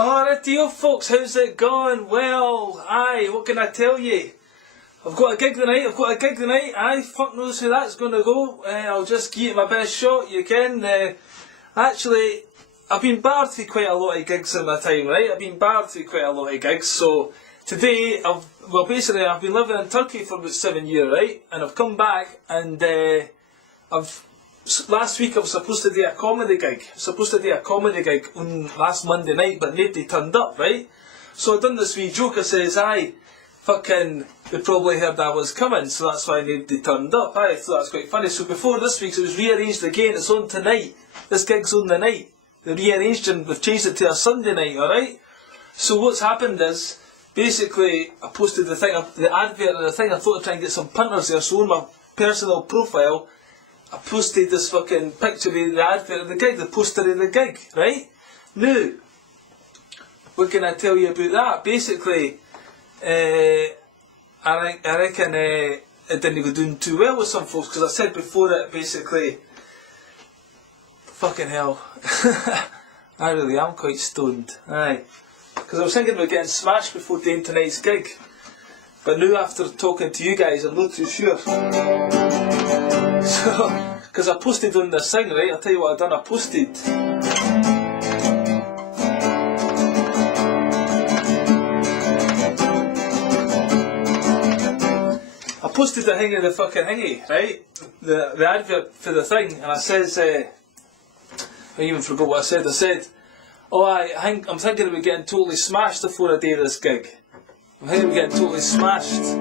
Alrighty, folks, how's it going? Well, aye, what can I tell you? I've got a gig tonight, aye, fuck knows how that's going to go. I'll just give it my best shot, you can. Actually, I've been barred through quite a lot of gigs in my time, right? I've been barred through quite a lot of gigs, so today, I've been living in Turkey for about 7 years, right? And I've come back and last week I was supposed to do a comedy gig. On last Monday night, but nobody turned up, right? So I done this wee joke. I says, aye, fucking, they probably heard I was coming, so that's why nobody turned up. Aye, so that's quite funny. So before this week's, it was rearranged again. It's on tonight. This gig's on the night. They rearranged and they've changed it to a Sunday night, alright? So what's happened is, basically, I posted the advert of the thing. I thought I'd try and get some punters there, so on my personal profile, I posted this fucking picture of the advert of the gig, the poster of the gig, right? Now, what can I tell you about that? Basically, I reckon it didn't go doing too well with some folks, because I said before it, basically, fucking hell, I really am quite stoned, aye. Because I was thinking about getting smashed before doing tonight's gig, but now after talking to you guys, I'm not too sure. So, because I posted on this thing, right? I'll tell you what I've done. I posted the thing of the fucking thingy, right? The advert for the thing, and I says, I even forgot what I said. I said, oh, I'm thinking about getting totally smashed before I do this gig. I'm thinking about getting totally smashed,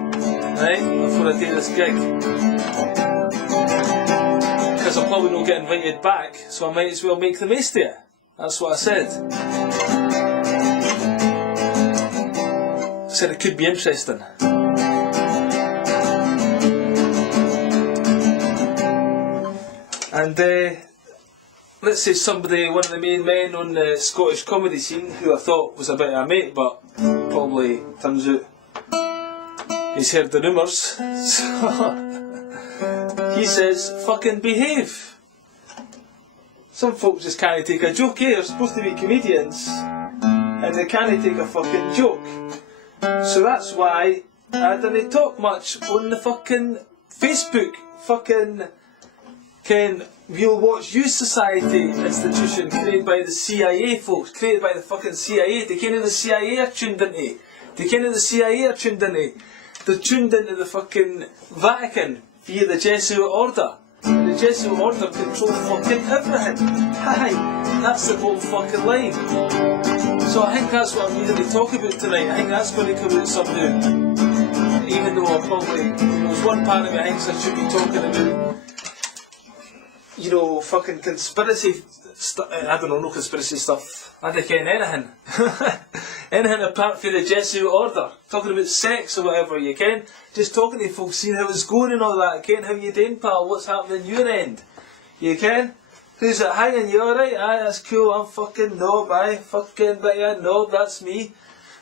right? Before I do this gig. Because I'll probably not get invited back, so I might as well make the most of it. That's what I said. I said it could be interesting. And let's say one of the main men on the Scottish comedy scene, who I thought was a bit of a mate, but probably turns out he's heard the rumours. So he says, fucking behave. Some folk just can't take a joke, eh? They're supposed to be comedians, and they can't take a fucking joke. So that's why I didn't talk much on the fucking Facebook fucking We'll Watch You Society institution created by the CIA folks, created by the fucking CIA. They came in the CIA are tuned into. They're tuned into the fucking Vatican via the Jesuit order. And the Jesuit order control fucking everything. Aye, that's the whole fucking line. So I think that's what I'm needing to talk about tonight. I think that's going to come out somehow. Even though I probably, there's one part of me I think I should be talking about, fucking conspiracy stuff. I don't know, no conspiracy stuff. I don't ken anything. Anything apart from the Jesuit order. Talking about sex or whatever, you can. Just talking to folks, seeing how it's going and all that. Ken, how you doing, pal? What's happening your end? You can? Who's it hanging? You alright? Aye, that's cool. I'm fucking Nob. Aye, fucking bit of Nob, that's me.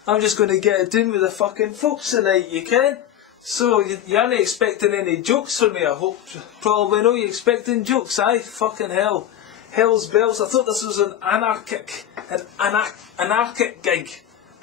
I'm just going to get it done with the fucking folks tonight, you can? So, you aren't expecting any jokes from me, I hope. Probably no, you're expecting jokes, aye? Fucking hell. Hell's bells. I thought this was an anarchic gig.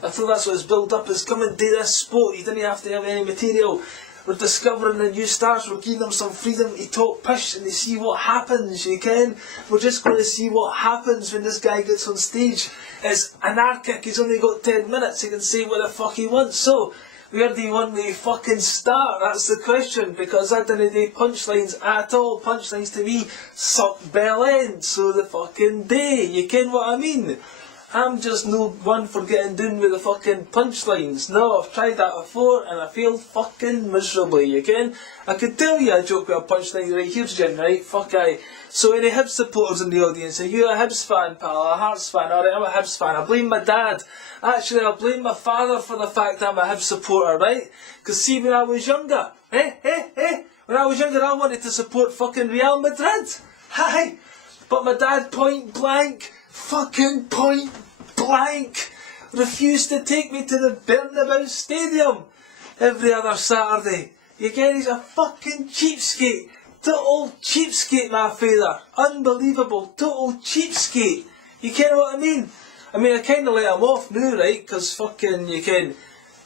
I thought that's what it's built up as. Come and do this sport. You didn't have to have any material. We're discovering the new stars. We're giving them some freedom to talk pish and to see what happens, you can. We're just going to see what happens when this guy gets on stage. It's anarchic. He's only got 10 minutes. He can say what the fuck he wants. So, where do you want me to fucking start? That's the question, because I didn't do punchlines at all. Punchlines to me suck bell end, so the fucking day. You ken what I mean? I'm just no one for getting down with the fucking punchlines. No, I've tried that before and I failed fucking miserably, you ken? I could tell you a joke with a punchline right here, Jim, right? Fuck aye. So any Hibs supporters in the audience, are you a Hibs fan, pal? A Hearts fan? Alright, I'm a Hibs fan. I blame my dad. Actually, I blame my father for the fact I'm a Hibs supporter, right? Because see, when I was younger, when I was younger I wanted to support fucking Real Madrid. Aye. But my dad point blank refused to take me to the Bernabeu Stadium every other Saturday. You get, he's a fucking cheapskate. Total cheapskate, my father. Unbelievable. Total cheapskate. You get what I mean? I mean, I kind of let him off now, right? Because fucking, you can,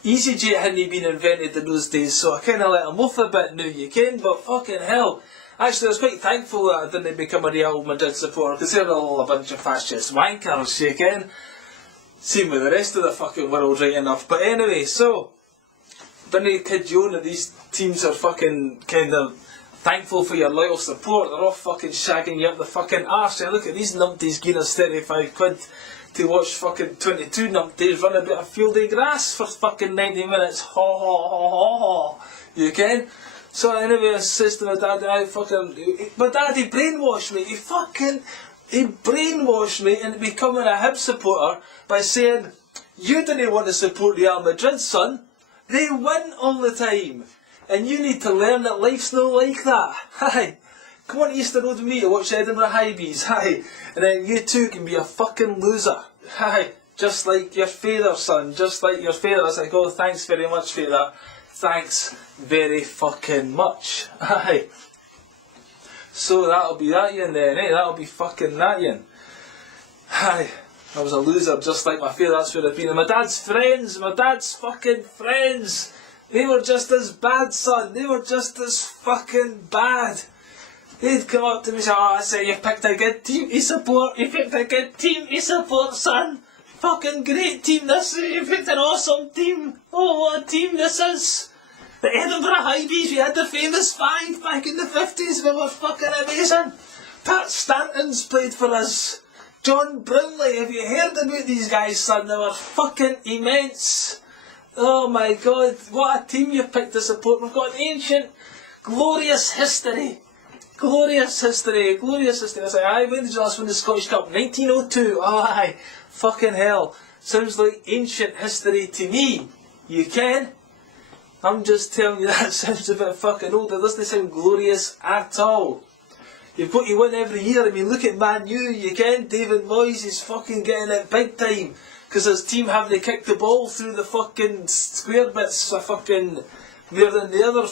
EasyJet hadn't been invented in those days, so I kind of let him off a bit now, you can, but fucking hell. Actually, I was quite thankful that I didn't become a Real Madrid supporter, because they're all a bunch of fascist wankers, you can. Same with the rest of the fucking world, right enough. But anyway, so, didn't kid you that these teams are fucking kind of thankful for your loyal support. They're all fucking shagging you up the fucking arse. Look at these numpties giving us 35 quid to watch fucking 22 numpties run a bit of field of grass for fucking 90 minutes. Ha ha ha ha ha. You can? So anyway, I says to my dad, my daddy brainwashed me. He brainwashed me into becoming a Hib supporter by saying, you didn't want to support Real Madrid, son. They win all the time. And you need to learn that life's not like that. Hi. Come on to Easter Road with me to watch Edinburgh Highbees. Hi. And then you too can be a fucking loser. Hi. Just like your father, son. Just like your father. I was like, oh, thanks very much, father. Thanks very fucking much. Hi. So that'll be that yin then, eh? That'll be fucking that yin. Hi. I was a loser just like my father. That's where I've been. And my dad's fucking friends. They were just as bad, son. They were just as fucking bad. They'd come up to me and say, oh, I say, you picked a good team to support. You picked a good team to support, son. Fucking great team this is. You picked an awesome team. Oh, what a team this is. The Edinburgh Highbees, we had the famous five back in the 50s. We were fucking amazing. Pat Stanton's played for us. John Brownlee, have you heard about these guys, son? They were fucking immense. Oh my God, what a team you picked to support. We've got an ancient, glorious history. Glorious history, glorious history. I was like, aye, when did you last win the Scottish Cup? 1902. Oh, aye, fucking hell. Sounds like ancient history to me. You can? I'm just telling you that sounds a bit fucking old. It doesn't sound glorious at all. You've got to win every year. I mean, look at Man U, you can? David Moyes is fucking getting it big time. Because his team having to kick the ball through the fucking square bits of fucking more than the other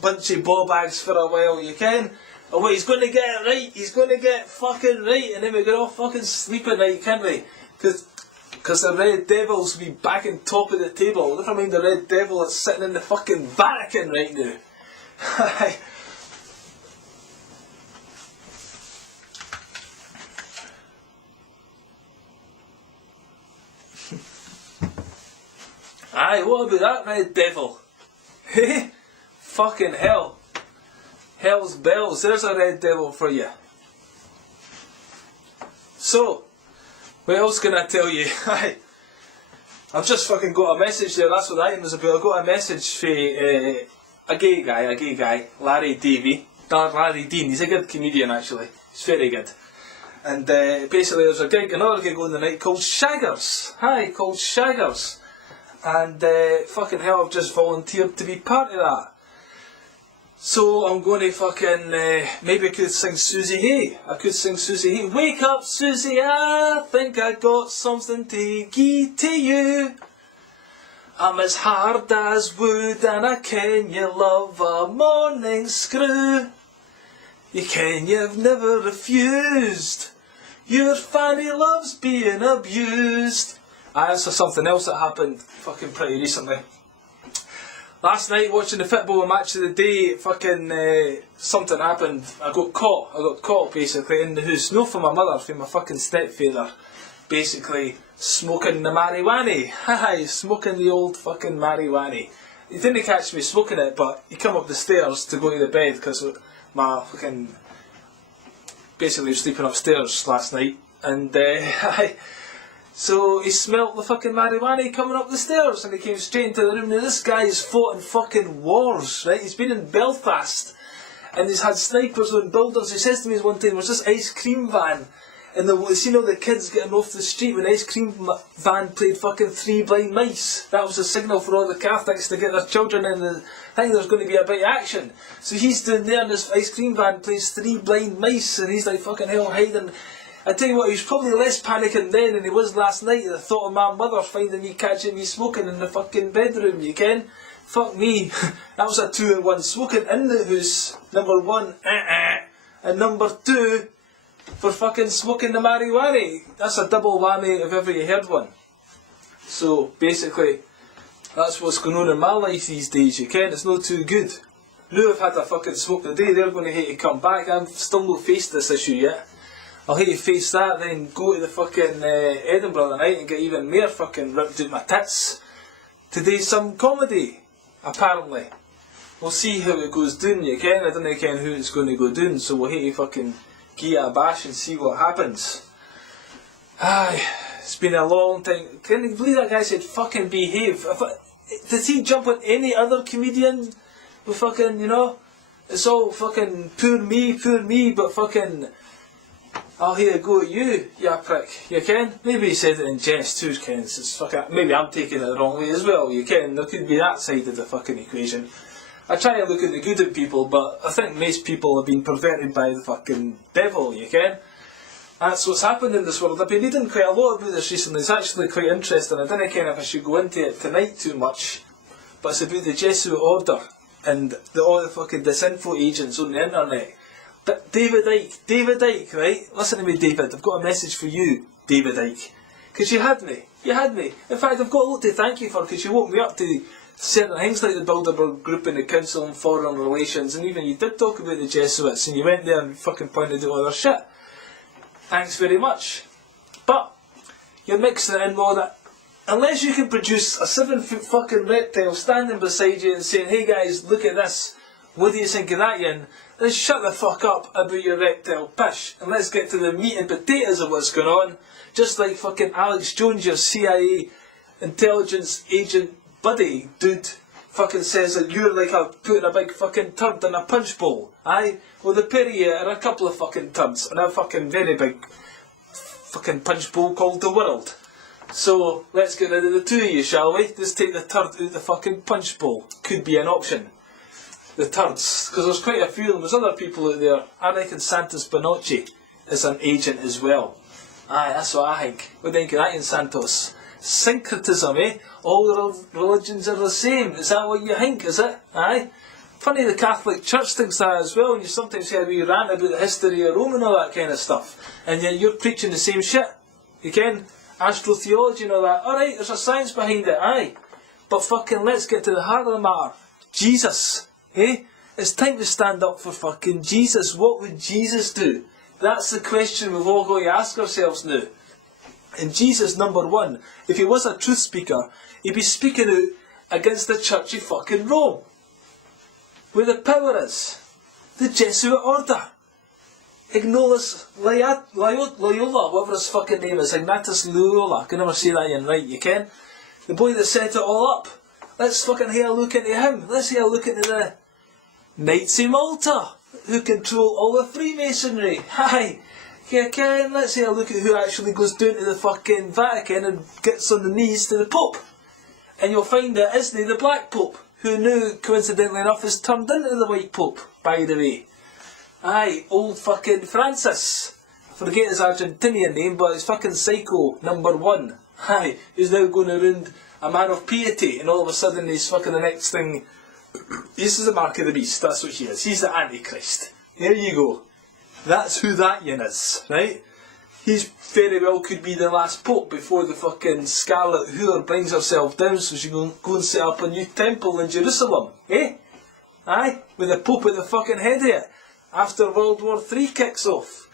bunch of ball bags for a while, you can? Oh wait, he's going to get it right, he's going to get fucking right, and then we can all fucking sleep at night, can't we? Because the Red Devils will be back on top of the table. Never mind the Red Devil that's sitting in the fucking Vatican right now. Aye, what about that Red Devil? Hey, fucking hell. Hell's bells, there's a Red Devil for you. So, what else can I tell you? I've just fucking got a message there, that's what the item was about. I got a message for a gay guy, Larry Dean, he's a good comedian actually, he's very good. And basically there's another gig on the night called Shaggers. Called Shaggers. And fucking hell, I've just volunteered to be part of that. So I'm going to fucking, maybe I could sing Susie Hay. Wake up Susie, I think I got something to give to you. I'm as hard as wood and I ken you love a morning screw. You ken you've never refused. Your fanny loves being abused. That's something else that happened fucking pretty recently. Last night watching the football match of the day, fucking something happened. I got caught basically in the house. No for my mother, for my fucking stepfather. Basically smoking the marijuana. Smoking the old fucking marijuana. He didn't catch me smoking it, but he come up the stairs to go to the bed because my fucking basically was sleeping upstairs last night, and so he smelt the fucking marijuana coming up the stairs, and he came straight into the room. Now this guy has fought in fucking wars, right? He's been in Belfast, and he's had snipers on buildings. He says to me one time, there was this ice cream van, and the kids getting off the street when the ice cream van played fucking Three Blind Mice. That was a signal for all the Catholics to get their children in. I think there's going to be a bit of action. So he's doing there, and this ice cream van plays Three Blind Mice, and he's like fucking hell hiding. I tell you what, he was probably less panicking then than he was last night at the thought of my mother finding me catching me smoking in the fucking bedroom, you ken? Fuck me. That was a 2-in-1. Smoking in the house, number one, and number two, for fucking smoking the marijuana. That's a double whammy if ever you heard one. So basically, that's what's going on in my life these days, you ken, it's not too good. Now I've had a fucking smoke today, they're going to hate to come back. I've still not faced this issue yet. I'll hate to face that, then go to the fucking Edinburgh tonight and get even more fucking ripped out my tits. Today's some comedy, apparently. We'll see how it goes down, you ken. I don't ken who it's going to go down, so we'll hate to fucking give it a bash and see what happens. Aye, it's been a long time. Can you believe that guy said fucking behave? Did he jump on any other comedian with fucking, you know? It's all fucking poor me, but fucking I'll here go at you, ya prick, you ken? Maybe he said it in jest too, ken. It's fucking, maybe I'm taking it the wrong way as well, you ken. There could be that side of the fucking equation. I try to look at the good in people, but I think most people have been perverted by the fucking devil, you ken? That's what's happened in this world. I've been reading quite a lot about this recently. It's actually quite interesting. I don't know if I should go into it tonight too much, but it's about the Jesuit order and all the fucking disinfo agents on the internet. But David Icke, right? Listen to me, David. I've got a message for you, David Icke. Because you had me. In fact, I've got a lot to thank you for, because you woke me up to certain things like the Bilderberg Group and the Council on Foreign Relations, and even you did talk about the Jesuits, and you went there and fucking pointed out other shit. Thanks very much. But you're mixing it in more that unless you can produce a 7-foot fucking reptile standing beside you and saying, hey guys, look at this, what do you think of that, Ian? Then shut the fuck up about your reptile pish and let's get to the meat and potatoes of what's going on. Just like fucking Alex Jones, your CIA intelligence agent buddy dude, fucking says that you're like putting a big fucking turd in a punch bowl. Aye? Well, the pair of you are a couple of fucking turds in a fucking very big fucking punch bowl called the world. So let's get rid of the two of you, shall we? Just take the turd out the fucking punch bowl. Could be an option. The turds, because there's quite a few of them. There's other people out there. I reckon Santos Bonacci is an agent as well. Aye, that's what I think. What do you think of that, Ian Santos? Syncretism, eh? All the religions are the same. Is that what you think, is it? Aye? Funny the Catholic Church thinks that as well, and you sometimes hear a wee rant about the history of Rome and all that kind of stuff. And yet you're preaching the same shit. You ken? Astrotheology and all that. Alright, there's a science behind it, aye. But fucking let's get to the heart of the matter. Jesus. Eh? It's time to stand up for fucking Jesus. What would Jesus do? That's the question we've all got to ask ourselves now. And Jesus, number one, if he was a truth speaker, he'd be speaking out against the Church of fucking Rome. Where the power is. The Jesuit order. Ignatius Loyola, whatever his fucking name is, Ignatius Loyola, I can never say that in right, you ken? The boy that set it all up. Let's fucking have a look into him. Let's have a look into the Knights of Malta, who control all the Freemasonry. Hi. Yeah, Ken, let's have a look at who actually goes down to the fucking Vatican and gets on the knees to the Pope. And you'll find that isn't the Black Pope, who now, coincidentally enough, has turned into the White Pope, by the way. Aye, old fucking Francis. I forget his Argentinian name, but it's fucking Psycho number 1. Aye, who's now going around a man of piety, and all of a sudden he's fucking the next thing. This is the mark of the beast, that's what he is. He's the Antichrist. There you go. That's who that yin is, right? He's very well could be the last pope before the fucking Scarlet Whore brings herself down so she can go and set up a new temple in Jerusalem, eh? Aye, with the pope at the fucking head of it. After World War III kicks off.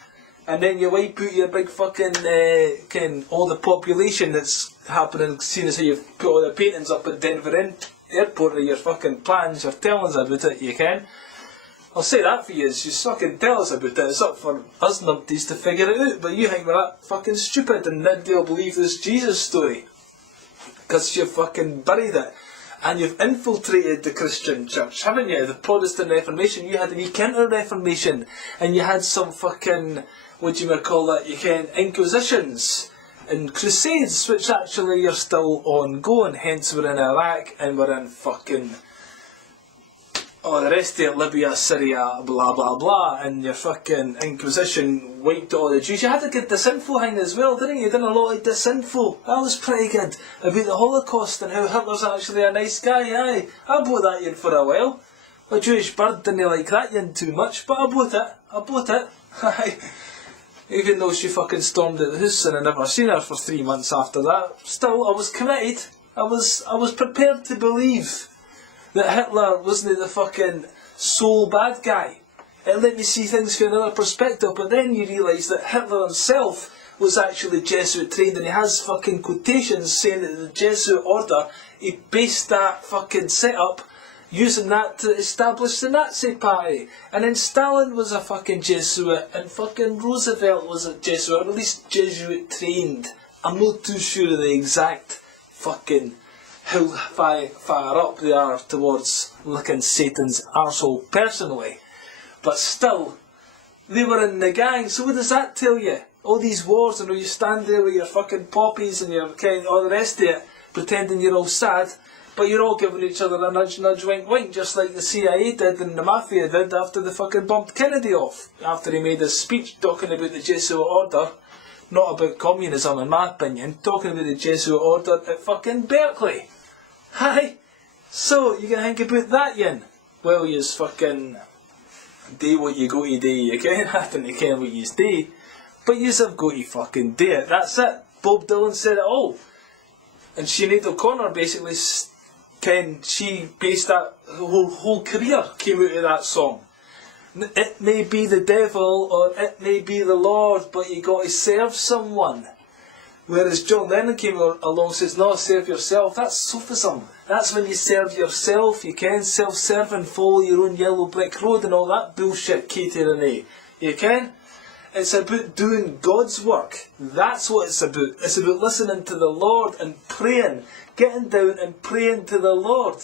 And then you wipe out your big fucking, all the population that's happening, seeing as how you've put all the paintings up at Denver Airport of your fucking plans, you're telling us about it, you can. I'll say that for you, is you fucking tell us about it. It's up for us numpties to figure it out, but you think we're that fucking stupid and nobody will believe this Jesus story. Because you've fucking buried it. And you've infiltrated the Christian church, haven't you? The Protestant Reformation, you had the wee Counter-Reformation, and you had some fucking, what do you call it, you can, Inquisitions and Crusades, which actually are still ongoing, hence we're in Iraq and we're in fucking, the rest of it, Libya, Syria, blah blah blah, and your fucking Inquisition wiped all the Jews. You had a good disinfo thing as well, didn't you? You done a lot of disinfo. That was pretty good. About the Holocaust and how Hitler's actually a nice guy, aye. I bought that in for a while. A Jewish bird didn't like that in too much, but I bought it. Aye. Even though she fucking stormed out the house and I never seen her for 3 months after that, still I was committed. I was prepared to believe that Hitler wasn't the fucking sole bad guy. It let me see things from another perspective, but then you realise that Hitler himself was actually Jesuit trained, and he has fucking quotations saying that the Jesuit order, he based that fucking setup using that to establish the Nazi party. And then Stalin was a fucking Jesuit, and fucking Roosevelt was a Jesuit, or at least Jesuit trained. I'm not too sure of the exact fucking how far up they are towards licking Satan's arsehole personally. But still, they were in the gang, so what does that tell you? All these wars, and you stand there with your fucking poppies and your kind, all the rest of it, pretending you're all sad, but you're all giving each other a nudge, nudge, wink, wink, just like the CIA did and the Mafia did after they fucking bumped Kennedy off, after he made his speech talking about the Jesuit order, not about communism in my opinion, talking about the Jesuit order at fucking Berkeley. Hi! So, you can think about that, yin? Well, yous fucking do what you go to do, you can. I don't care what yous do. But yous have got to fucking do it. That's it. Bob Dylan said it all. And Sinead O'Connor basically, she based that whole career came out of that song. It may be the devil or it may be the Lord, but you got to serve someone. Whereas John Lennon came along and says, no, serve yourself. That's sophism. That's when you serve yourself. You can self-serving, follow your own yellow brick road and all that bullshit, Katie Renee. You can? It's about doing God's work. That's what it's about. It's about listening to the Lord and praying. Getting down and praying to the Lord.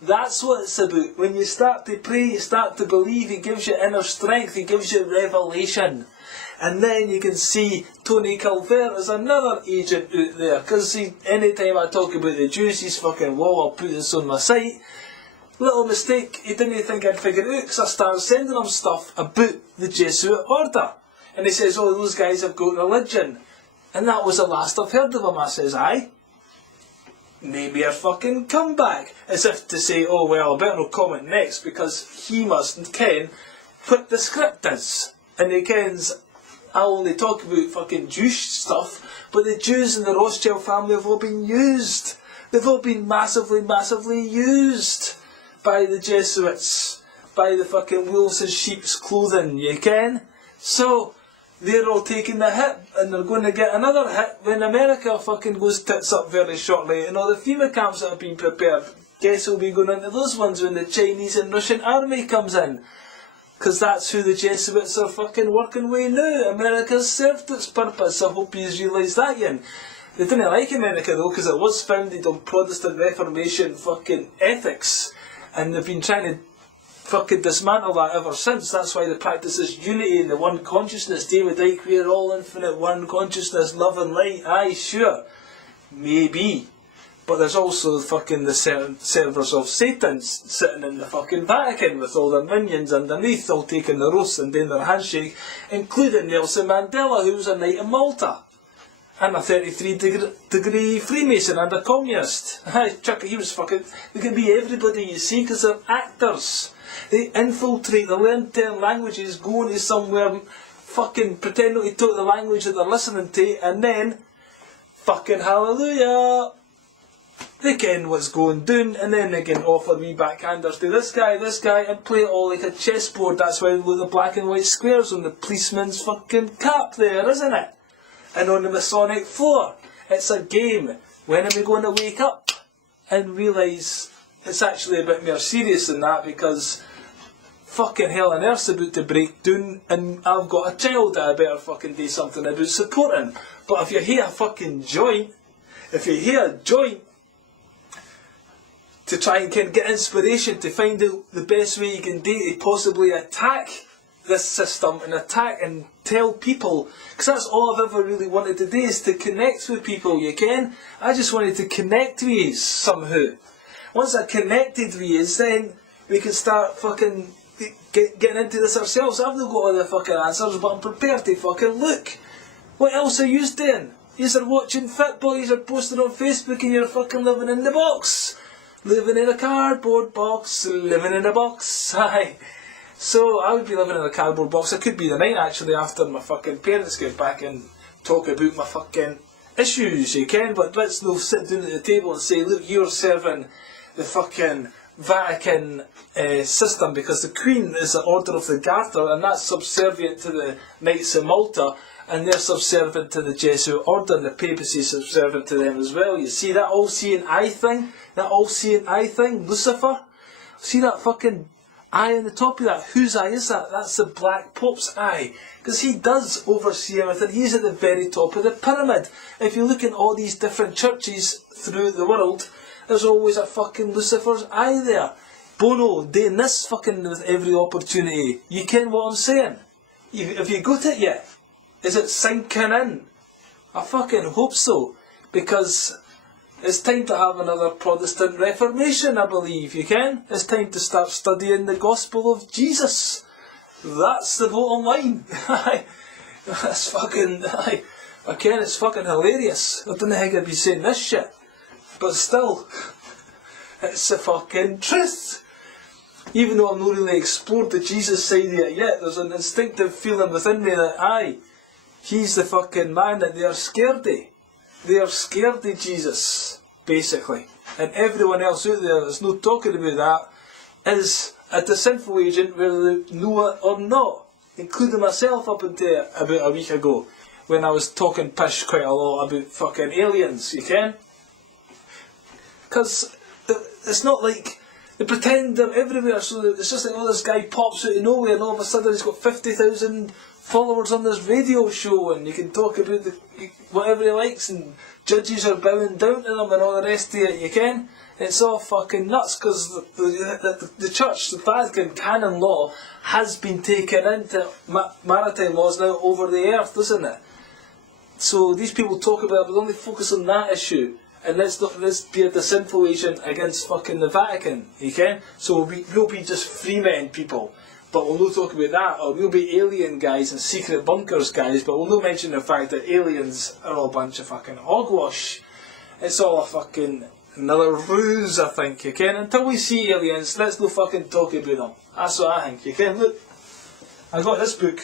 That's what it's about. When you start to pray, you start to believe. He gives you inner strength. He gives you revelation. And then you can see Tony Calvert is another agent out there. Because anytime I talk about the Jews, he's fucking, whoa, I'll put this on my site. Little mistake, he didn't think I'd figure it out, because I started sending him stuff about the Jesuit order. And he says, oh, those guys have got religion. And that was the last I've heard of him. I says, aye. Maybe a fucking comeback. As if to say, oh, well, I better not comment next, because he mustn't ken what the script is. And he kens, I'll only talk about fucking Jewish stuff, but the Jews in the Rothschild family have all been used. They've all been massively, massively used by the Jesuits, by the fucking wolves in sheep's clothing, you ken? So, they're all taking the hit, and they're going to get another hit when America fucking goes tits up very shortly, and all the FEMA camps that have been prepared. Guess who'll be going into those ones when the Chinese and Russian army comes in? Because that's who the Jesuits are fucking working with now. America's served its purpose. I hope you realise that, yin. They didn't like America though, because it was founded on Protestant Reformation fucking ethics. And they've been trying to fucking dismantle that ever since. That's why they practice this unity and the one consciousness. David Icke, we're all infinite, one consciousness, love and light. Aye, sure. Maybe. But there's also fucking the servers of Satan sitting in the fucking Vatican with all their minions underneath, all taking the roast and doing their handshake, including Nelson Mandela, who was a knight in Malta, and a 33-degree Freemason and a communist. Chuck, he was fucking... They can be everybody, you see, because they're actors. They infiltrate, they learn 10 languages, go into somewhere, fucking pretend not to talk the language that they're listening to, and then, fucking hallelujah! They ken what's going down, and then they can offer me backhanders to this guy, and play it all like a chessboard. That's why they've got the black and white squares on the policeman's fucking cap there, isn't it? And on the Masonic floor. It's a game. When are we going to wake up and realise it's actually a bit more serious than that, because fucking hell on earth's about to break down, and I've got a child that I better fucking do something about supporting. But if you hear a fucking joint, to try and get inspiration to find out the best way you can do to possibly attack this system and attack and tell people, because that's all I've ever really wanted to do, is to connect with people, you can? I just wanted to connect with you somehow. Once I connected with you, then we can start fucking getting into this ourselves. I've not got all the fucking answers, but I'm prepared to fucking look. What else are you doing? You're watching football, you're posting on Facebook, and you're fucking living in the box. Living in a cardboard box, living in a box, aye. So I would be living in a cardboard box. It could be the night actually after my fucking parents get back and talk about my fucking issues, you can, but let's not sit down at the table and say, look, you're serving the fucking Vatican system because the Queen is the Order of the Garter and that's subservient to the Knights of Malta and they're subservient to the Jesuit Order and the papacy is subservient to them as well. You see that all-seeing eye thing? That all-seeing eye thing? Lucifer? See that fucking eye on the top of that? Whose eye is that? That's the Black Pope's eye. Because he does oversee everything. He's at the very top of the pyramid. If you look at all these different churches throughout the world, there's always a fucking Lucifer's eye there. Bono doing this fucking with every opportunity. You ken what I'm saying? Have you got it yet? Is it sinking in? I fucking hope so. Because it's time to have another Protestant Reformation, I believe, you ken? It's time to start studying the Gospel of Jesus. That's the bottom line. That's fucking... I ken it's fucking hilarious. I don't know how I'd be saying this shit. But still, it's the fucking truth. Even though I've not really explored the Jesus side of it yet, there's an instinctive feeling within me that, aye, he's the fucking man that they are scared of. They are scared of Jesus, basically. And everyone else out there that's not talking about that is a disinfo agent whether they know it or not. Including myself up until about a week ago, when I was talking pish quite a lot about fucking aliens, you ken? Because it's not like they pretend they're everywhere, so it's just like, oh, this guy pops out of nowhere and all of a sudden he's got 50,000 followers on this radio show and you can talk about whatever he likes and judges are bowing down to them and all the rest of it, you can. It's all fucking nuts because the church, the Vatican canon law has been taken into maritime laws now over the earth, isn't it? So these people talk about it but only focus on that issue. And let's be a disinfo agent against fucking the Vatican, you can? So we'll be just free men people, but we'll not talk about that, or we'll be alien guys and secret bunkers guys, but we'll not mention the fact that aliens are all a bunch of fucking hogwash. It's all a fucking another ruse, I think, you can? Until we see aliens, let's not fucking talk about them. That's what I think, you can? Look, I got this book,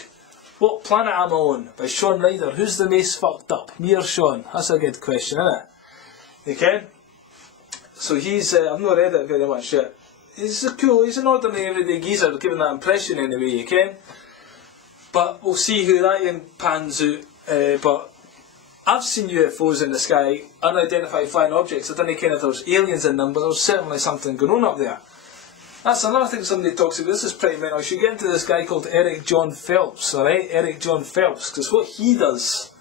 What Planet Am I On? By Sean Ryder. Who's the most fucked up? Me or Sean? That's a good question, isn't it? You can? So he's, I've not read it very much yet. He's cool, he's an ordinary everyday geezer, giving that impression anyway, you can? But we'll see who that one pans out. But I've seen UFOs in the sky, unidentified flying objects. I don't know kind of there's aliens in them, but there's certainly something going on up there. That's another thing somebody talks about. This is pretty mental. You should get into this guy called Eric John Phelps, alright? Eric John Phelps, because what he does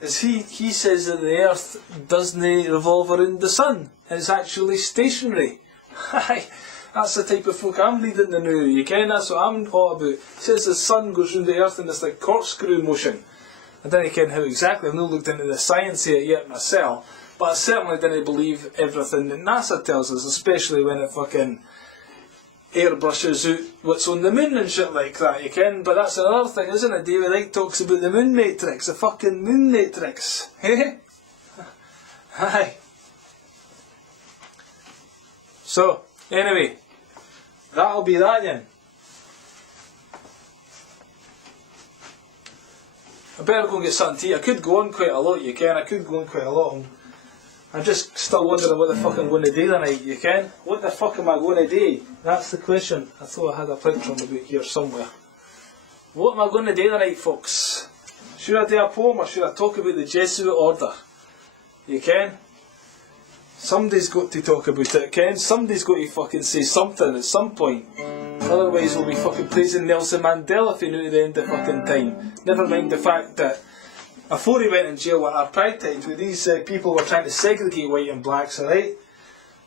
is he says that the Earth doesn't revolve around the sun. It's actually stationary. That's the type of folk I'm reading the new, you ken? That's what I'm all about. He says the sun goes round the Earth in this like corkscrew motion. I don't know how exactly, I've not looked into the science of it yet myself, but I certainly didn't believe everything that NASA tells us, especially when it fucking airbrushes out what's on the moon and shit like that, you ken? But that's another thing, isn't it? David Icke talks about the moon matrix, the fucking moon matrix. Hey? Hi. So, anyway, that'll be that then. I better go and get something to eat. I could go on quite a lot, you ken? I could go on quite a lot. I'm just still wondering what the fuck I'm going to do tonight, you ken? What the fuck am I going to do? That's the question. I thought I had a picture about here somewhere. What am I going to do tonight, folks? Should I do a poem or should I talk about the Jesuit order? You ken? Somebody's got to talk about it, ken? Somebody's got to fucking say something at some point. Otherwise we'll be fucking praising Nelson Mandela if you knew at the end of fucking time. Never mind the fact that before he went in jail with apartheid, where these people were trying to segregate white and blacks, alright?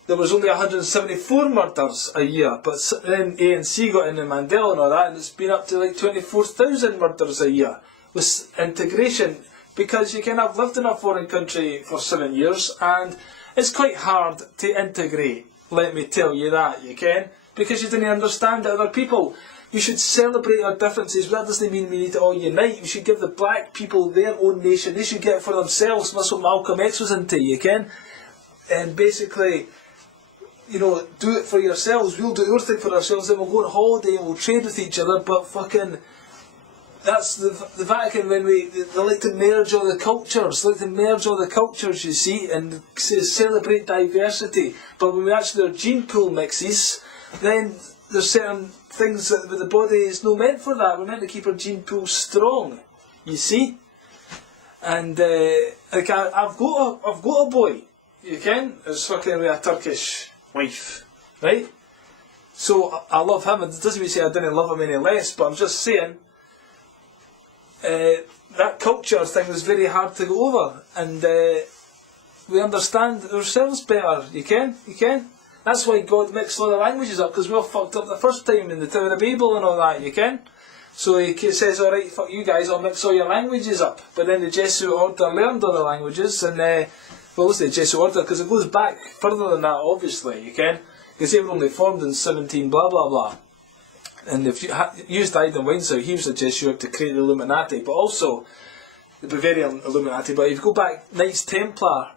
There was only 174 murders a year, but then ANC got in the Mandela and all that, and it's been up to like 24,000 murders a year with integration, because you can have lived in a foreign country for 7 years, and it's quite hard to integrate, let me tell you that, you can, because you didn't understand other people. You should celebrate our differences, but that doesn't mean we need to all unite. We should give the black people their own nation. They should get it for themselves. That's what Malcolm X was into, you ken? And basically, you know, do it for yourselves, we'll do our thing for ourselves, then we'll go on holiday and we'll trade with each other, but fucking, that's the Vatican when they like to merge all the cultures, you see, and celebrate diversity, but when we actually do gene pool mixes, then there's certain things that the body is not meant for that. We're meant to keep our gene pool strong, you see. And like I've got a boy, you can. It's fucking with a Turkish wife, right? So I love him. It doesn't mean say I didn't love him any less, but I'm just saying that culture thing was very hard to go over, and we understand ourselves better. You can. That's why God mixed all the languages up, because we all fucked up the first time in the Tower of Babel and all that, you can. So he says, alright, fuck you guys, I'll mix all your languages up. But then the Jesuit order learned all the languages, and, well, it's the Jesuit order, because it goes back further than that, obviously, you can. Because they were only formed in 17 blah blah blah. And if you used Aidan Winslow, he was a Jesuit to create the Illuminati, but also the Bavarian Illuminati. But if you go back, Knights Templar,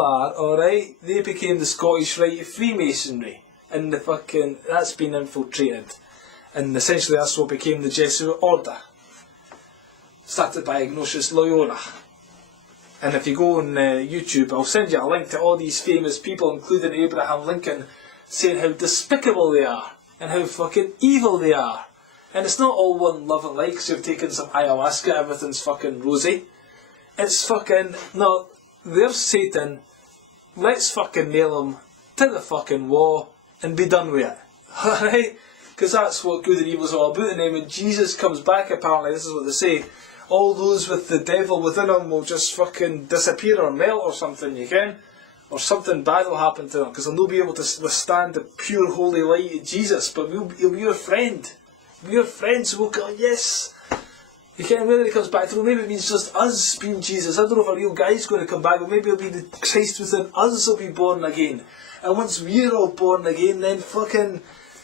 alright, they became the Scottish Rite of Freemasonry, and the fucking, that's been infiltrated, and essentially that's what became the Jesuit order, started by Ignatius Loyola. And if you go on YouTube, I'll send you a link to all these famous people, including Abraham Lincoln, saying how despicable they are and how fucking evil they are. And it's not all one love and like, because you've taken some ayahuasca, everything's fucking rosy. It's fucking, no, they're Satan, let's fucking nail them to the fucking wall and be done with it. Alright? Because that's what good and evil is all about. And then when Jesus comes back, apparently, this is what they say, all those with the devil within them will just fucking disappear or melt or something, you can? Or something bad will happen to them, because they'll not be able to withstand the pure holy light of Jesus, but he'll be your friend. We're friends, so we'll go, yes. You can't, whether he comes back to, maybe it means just us being Jesus. I don't know if a real guy's going to come back, but maybe it'll be the Christ within us will be born again. And once we're all born again, then fucking,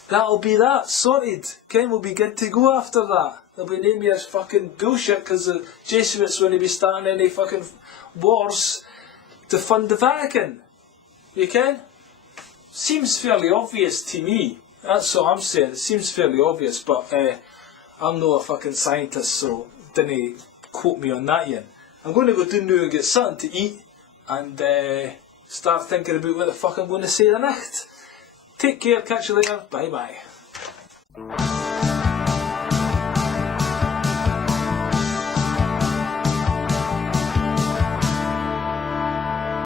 that'll be that, sorted. Ken, we'll be good to go after that. They'll be naming us fucking bullshit, because the Jesuits want to be starting any fucking wars to fund the Vatican. You can? Seems fairly obvious to me. That's what I'm saying. It seems fairly obvious, but I'm not a fucking scientist, so didn't quote me on that yet. I'm going to go down now and get something to eat, and start thinking about what the fuck I'm going to say the next. Take care, catch you later, bye bye.